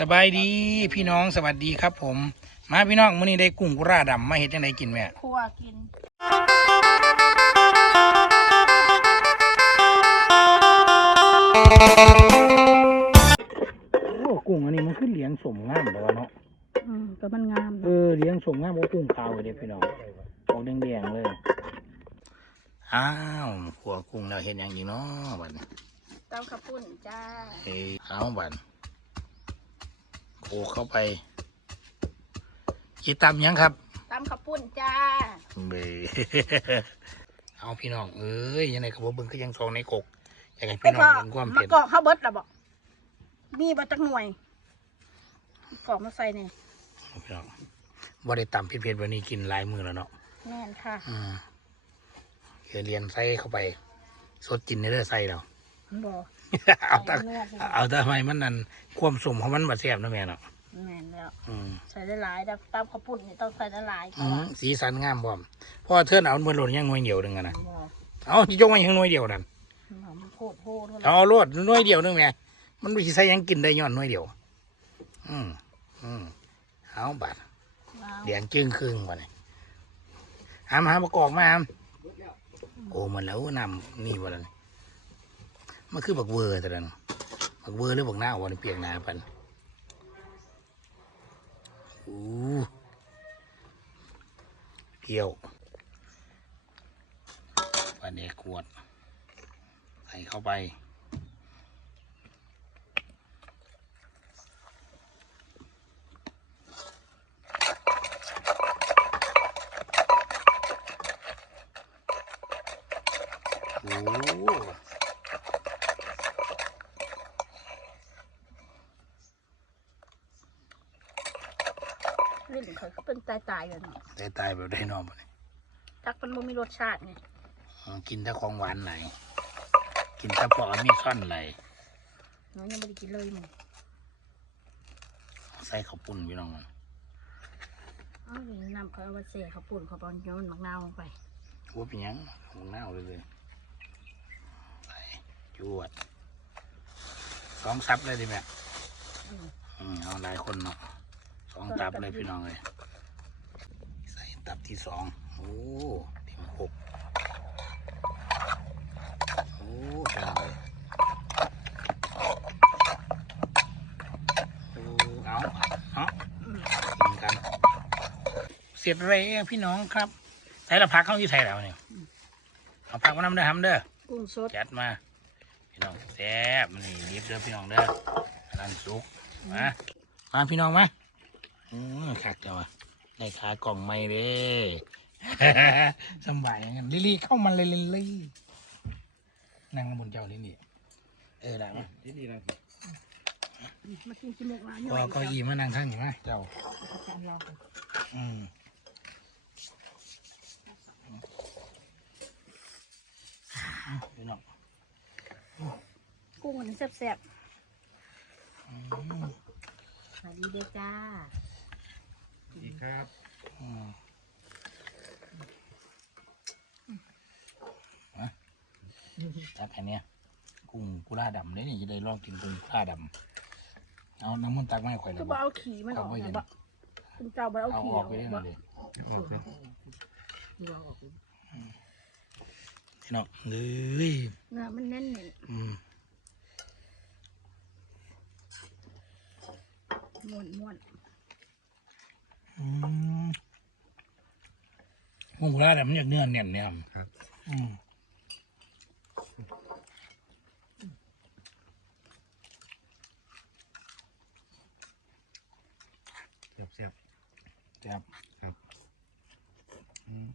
สบายดีพี่น้องสวัสดีครับ ผม มาพี่น้องมื้อนี้ได้กุ้งกุราดำมาเฮ็ดจังไดกินแม่คั่วกินโอ้กุ้งอันนี้มันคือเลี้ยงสมงามแล้วเนาะอืมก็มันงามเออเลี้ยงสมงามกว่ากุ้งขาวเลยเด้พี่น้องออกแดงๆเลยอ้าวขัวกุ้งแล้วเฮ็ดหยังอีกเนาะบัดนี้เต้าข้าวปุ้นจ้าเฮ้ยเอาบัด โขกเข้าไปอีตำหยังครับตำข้าวปุ้นจ้าเบเอาพี่น้องเอ้ยยังไงกับเบิ่งก็ยังซองในกกอยากให้ไปพี่น้องก็เห็นความมะเผ็ดกอกข้าวเบิดละบอกมีบัจักหน่วยกอกมาใส่เนี่ยพี่น้องว่าได้ตำเผ็ดๆวันนี้กินหลายมือแล้วเนาะแน่นค่ะอืมเดี๋ยวเรียนใส่เข้าไป สดกินในเด้อใส่เรามันบอก เอาแต่ใส่เนื้อใส่เอาแต่ทำไมมันนั่นความสมของมันบาแซ่บนะแม่เนาะแน่นแล้วอืมใส่ได้หลายๆแต่ตำข้าวปุ้นนี่ต้องใส่ได้หลายเพอืราะมว่าสีสันงามพร้อมเพราะว่าเทื่อนเอาเมื่อหล่นยังหน่วยเดียวหนึงอะนะบอกเอาที่จงมายังหน่วยเดียวนั่นมันโคตรโหดเลยเอาโลดหน่วยเดียวนึงแม่มันวิใส่หยังกินได้ย้อนหน่วยเดียว อืมอืมเอาบัดว้าวเดียงจึ้งครึ่งวะเนี่ยหามหามากอกมาหามโอ้มันแล้วนำนี่วะนั่น มันคือบักเวอร์แต่นั้นบักเวอร์หรือบักหน้าวะนี่เปียกหนาปันอู้เปรี้ยวปลาเด็กขวด ใส่เข้าไปโอ้ ลิ้นเขาก็เป็นตายๆเลยเนาะตายตายแบบได้นอนบ่เนี่ยทักมันบ่มีรสชาติไงอืมกินแต่ของหวานไหนกินแต่พอมีซ่อนไหลน้องยังไม่ได้กินเลยมึงใส่ข้าวปุ้นพี่น้องมันเอ้านี่นำเขาเอามาเสข้าวปุ้นเขาบอลโยนมักนาวลงไปหัวเป็นหยังของเน่าเลยเลยไปจวดสองซับเลยดิแม่อืมอืมเอาหลายคนเนาะ สองตับเลยพี่น้องเลยใส่ตับที่สองโอ้เต็มหกโอ้พี่น้องเลยโอ้เอาเอากินกัน เสร็จแล้วพี่น้องครับใส่ละพักเข้าที่ไทยแล้วเนี่ยเอาพักมานำเด้อทำเด้อกุ้งสดจัดมาพี่น้องแซ่บมันนี่รีบเด้อพี่น้องเด้ออันนั้นสุกมามาพี่น้องมา อืมคักเจ้าวะได้ขากล่องไม่เด้ สำบายกันลิลี่เข้ามาเลยลิลี่นั่งบนเจ้าลิลี่เออได้ไหมที่นี่นะมากินกินหมกมาก็เก็อีมานั่งท่านอยู่ไหมเจ้าอืมพี่น้องกุ้งอันนี้แซ่บอืมๆสวัสดีเด้อจ้า ดีครับ อืมมา จักแค่เนี้ยกุ้งกุลาดำเนี่ยนี่จะได้ลองกินกุ้งกุลาดำเอาน้ำมันตักไม่ข่อยเลคืยอบ่บ่เอาขี่มันออกนะบ่คุณเจ้าบ่เอาเอาขี่ออกไปได้หน่อยดิออกครับพี่น้องเอ้ยเนื้อมันแน่นนี่อืมม้วนม้วนอืมกุ้งกุลาดำมันอยากเนื้อเนียนเนี่ยครับ อืม เสียบเสียบ แซ่บครับอืม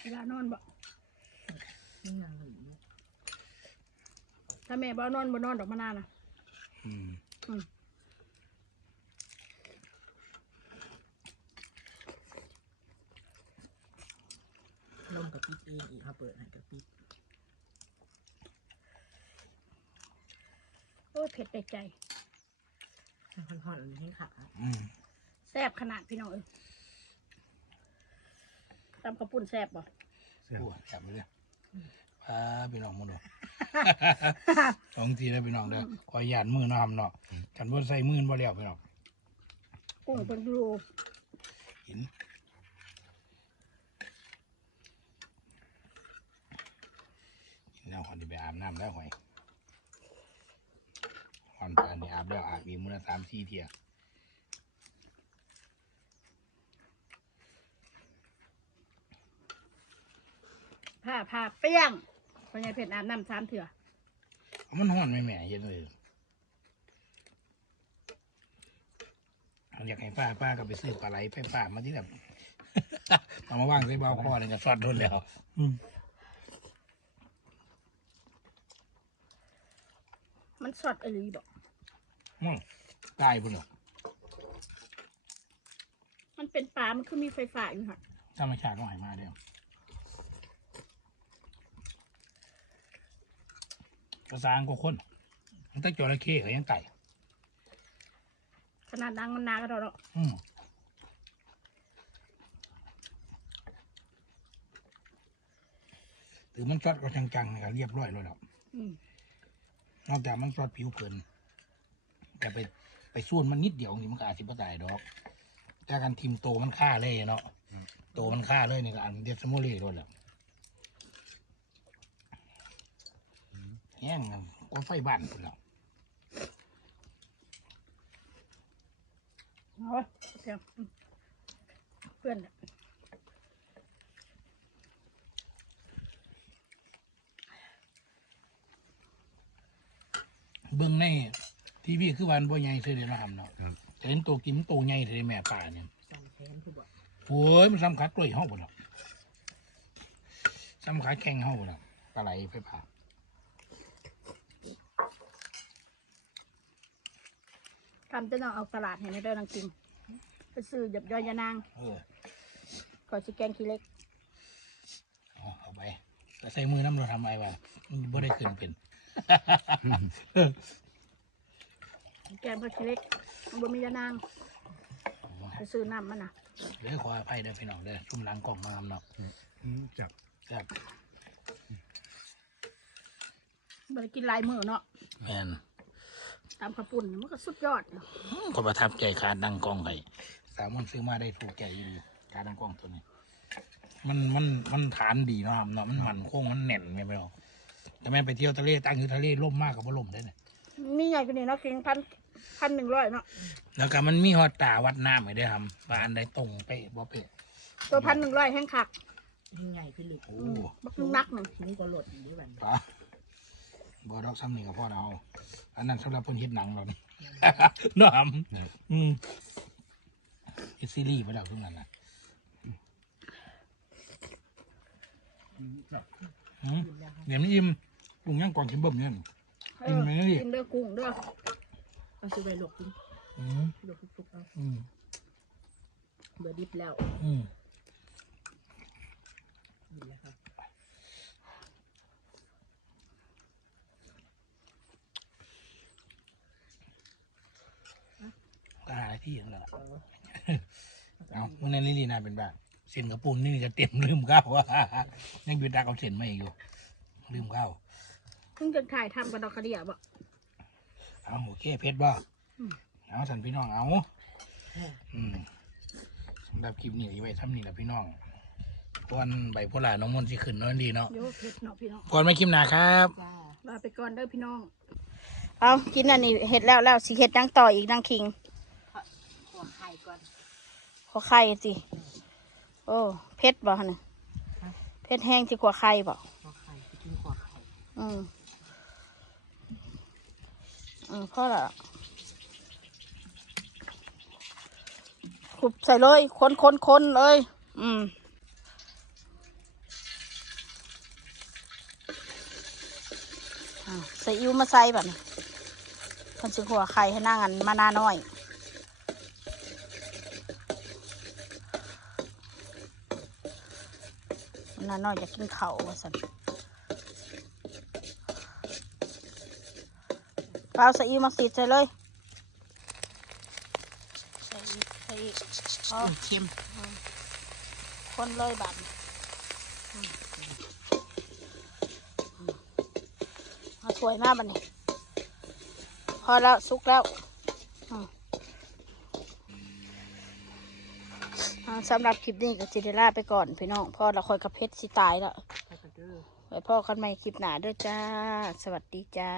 เวลานอนบ่ถ้าแม่บ่นอนบ่นอนดอกมะนาวนะอืมอืมลมกับปิดเองอีกเขาเปิดให้กับปิดโอ้ยเผ็ดได้ใจให้ค่อนๆอันนี้ให้ขาอืมแซ่บขนาดพี่น้องเอ้ยตำกระปุ่นแซ่บบ่ เสียบโอ้แซ่บเลยเนี่ยพาพี่น้องมาดูสองทีแล้วพี่น้องเด้อขอหยาดมือเนาะครับเนาะกันบ่ใส่มือบ่แล้วพี่น้องกุ้งเป็นดูเห็นกินแล้วคนที่ไปอาบน้ำแล้วหอย หอนปานนี่อาบแล้วอาบอีกมื้อละสามสี่เที่ยผ้าผ้าเปี้ยงพญายเพชรอาบน้ำสามเถื่อเอามันห้อนไหมแม่เห็นเลยเอาอยากให้ป้าป้าก็ไปซื้อปลาไหลไปป้ามาที่แบบเอามาว่างใส่เบาคอเลยก็สอดโดนแล้วอืมมันสดอะไรบอก มั่งตายพุ่นเหรอมันเป็นปลา มันคือมีไฟฟ้าอยู่ค่ะธรรมชาติต้องให้มาเดียวภาษาอังกฤษคนมันตั้งจระเข้เขายังไก่ขนาดดังมันนาก็เราเนาะอืมถือมันซอดก็จังๆนะครับเรียบร้อยแล้วดอกอืมนอกจากมันซอดผิวเผิน แต่ไปไปส่วนมันนิดเดียวนี่มันก็อาจจะบ่ตายดอก แต่การทิมโตมันฆ่าเลยเนาะโตมันฆ่าเลยนี่ก็อันเดียสโมเล่ด้วยแหละแห้งอะก็ไฟบ้านพุ่นแล้วเอาไว้เพียงอืมเพื่อนน่ะเบิ่งใน ทีวีคือวันบ่ใหญ่เท่าเดิมนะครับเนาะครับ แต่เห็นตัวกินมันโตใหญ่เท่าเดิมแม่ป่าเนี่ยสองแขนคือบอกโอ้ยมันสำคัญกล้วยห้องบ่เนาะสำคัญแข่งห้องบ่เนาะปลาไหลไฟป่าทำจะต้องเอาตลาดเห็นในเด้อนังกิงไปซื้อหยับย่อยยานางเออก่อนสิแกงขี้เล็กเอาเอาไปแต่ใส่มือน้ำเราทำไมวะมันบ่ได้ขึ้นเป็น แกงผักขี้เล็กมันบ่มียานางไปซื้อน้ำมันน่ะเดี๋ยวขออภัยเด้อพี่น้องเด้อชุ่มหล้างกล่องมาเนาะอืมจับครับบ่ได้กินหลายมื้อเนาะแม่นตามข้าวปุ้นนี่มันก็สุดยอดเนาะก็ประทับใจการดังกล้องไห้สามวันซื้อมาได้ถูกใจดีการดังกล้องตัวนี้ มันมันมันฐานดีเนาะครับเนาะมันมันโค้งมันแน่นไม่ไม่หรอกแต่แม่นไปเที่ยวทะเลตั้งอยู่ทะเลล่มมากกับว่าล่มได้เนี่ย มีใหญ่กว่านี้เนาะกิงพันพันหนึ่งร้อยเนาะแล้วก็มันมีฮอตตาวัดน้ำให้ได้ทำว่าอันใดตรงเป๊ะบ่เป๊ะตัวพันหนึ่งร้อยแห้งคักยิ่งใหญ่ขึ้นลึกโอ้อืมบักนักหนึ่งทีนี้ก็หลดอยู่ด้วยกันปะบ่ดอกซ้ำนี่กับพ่อเราอันนั้นสำหรับคนเฮ็ดหนังเราเนาะเนาะครับอืมเฮ็ดซีรีส์ไปแล้วทุกนั้นนะอืมจับอืมกินแล้วครับเดี๋ยวนี้อิ่มปรุงย่างก่อนกินเบิ่มเนี่ยเอ กินอไหมเนี่ยกินเด้อกุ้งเด้อเอาซื้อไปหลบกินอืมหลบฟุกๆเอาอืมเบอร์ดิบแล้วอืมกินแล้วครับก็หาที่นั่นแหละเออเอาเมื่อนั้นนี่ลีน่าเป็นบ้าเส้นกระปุนนี่ก็เต็มลืมข้าวยังอยู่ตาเอาเส้นมาอีกอยู่ลืมข้า วเพิ่งจะถ่ายทำกับดอกกระเดียบ่เอาโอเคเพชรบ่อืมเอาสันพี่น้องเอาเอออืมสำหรับคลิปนี้ไว้ทำนี่แหละพี่น้องก่อนใบโพลาน้องมนต์สิขึ้นเน้อยดีเนาะเดี๋ยวเผ็ดเนาะพี่น้องก่อนไม่คลิปหนาครับจ้าลาไปก่อนเด้อพี่น้อง เอากินอันนี้เห็ดแล้วแล้วสิเห็ดดังต่ออีกดังคิงขอไข่ก่อนขอไข่สิโอ้เผ็ดบ่ฮะเนี่ยเผ็ดแห้งสิกว่าไข่บ่ขอไข่ไปกินขอไข่อืม อืมพ่อละขุบใส่เลยคนคนคนเลย อืมใส่อิ้วมาใส่แบบนี้คนสิหัวไข่ให้นั่งอันมานาน้อยมันาน้อยจะกินเขาวว่าสัน เปล่าใส่อิวมาสีดใส่เลยใส่อีกใส่อีกอ๋อชิมคนเลยบัดอืมสวยมากบันนี้ พอแล้วสุกแล้วอืมอ่าสำหรับคลิปนี้ก็จิเดล่าไปก่อนพี่น้องพ่อเราคอยกระเพชรสิตายแล้วไปกันเด้อไว้พ่อกันใหม่คลิปหนาเด้อจ้า สวัสดีจ้า